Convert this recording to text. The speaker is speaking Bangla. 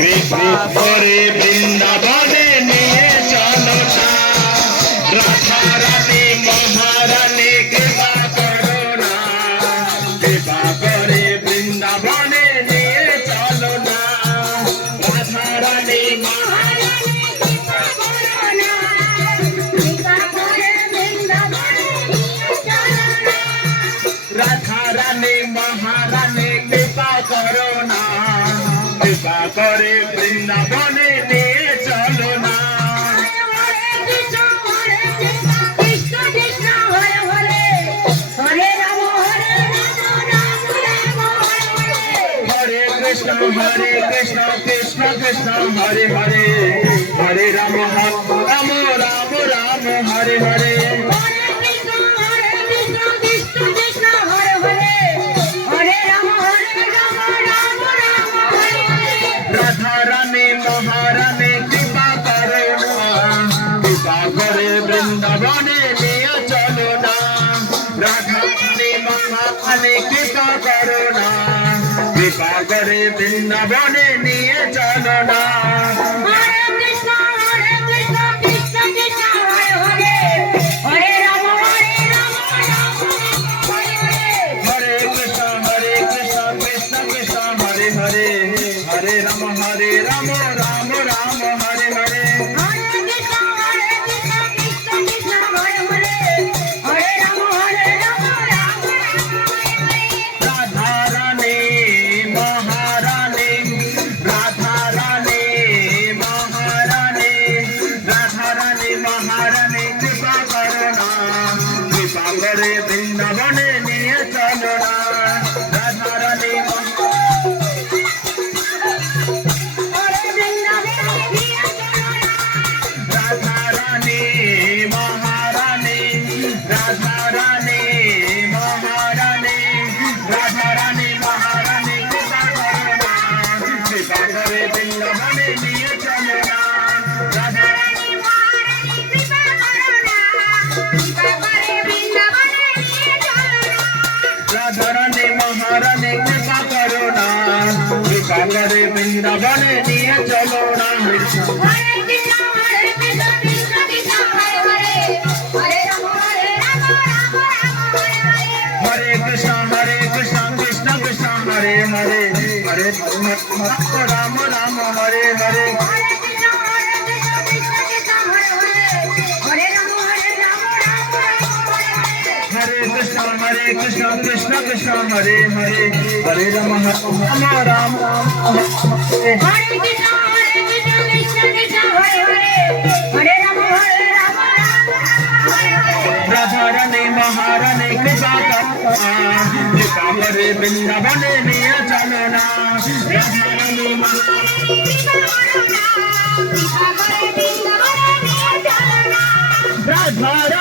কৃপা করে বৃন্দাবনে নিয়ে চলো না রাধা রানী মহারানী কৃপা করো না কৃপা করে বৃন্দাবনে নিয়ে চলো না রাধা রানী মহারানী কৃপা করো না কৃপা করে বৃন্দাবনে নিয়ে চলো না রাধা রানী মহারানী কৃপা করো না কৃপা করে বৃন্দাবনে নিয়ে চলো না हरे कृष्ण कृष्ण कृष्ण हरे हरे हरे राम राम राम राम हरे हरे राधा रानी महारानी कृपा करो कृपा करे वृंदावने निये चलो ना राधा रानी महारानी कृपा करो ना कृपा करे वृंदावने निये चलो ना हरे कृष्ण कृष्ण कृष्ण हरे हरे हरे राम हरे कृष्ण कृष्ण कृष्ण हरे हरे हरे राम राम राम हरे हरे राधा रानी महारानी राधा रानी महारानी राधा रानी महारानी कृपा करो ना कृपा करे वृंदावने निये चलो ना राधा रानी राधा रानी महारानी राधा रानी महारानी राधा रानी महारानी कृपा करो ना कृपा करे वृंदावने निये चलो ना राधा रानी महारानी कृपा करो ना कृपा करे वृंदावने निये चलो ना राधा रानी महारानी कृपा करो ना कृपा करे वृंदावने निये चलो ना हरे कृष्ण कृष्ण कृष्ण हरे हरे हरे राम राम हरे हरे हरे कृष्ण कृष्ण कृष्ण हरे हरे हरे राम राम हरे राधा रानी महारानी कृपा करे वृंदावने निये चलो ना राधा रानी राधा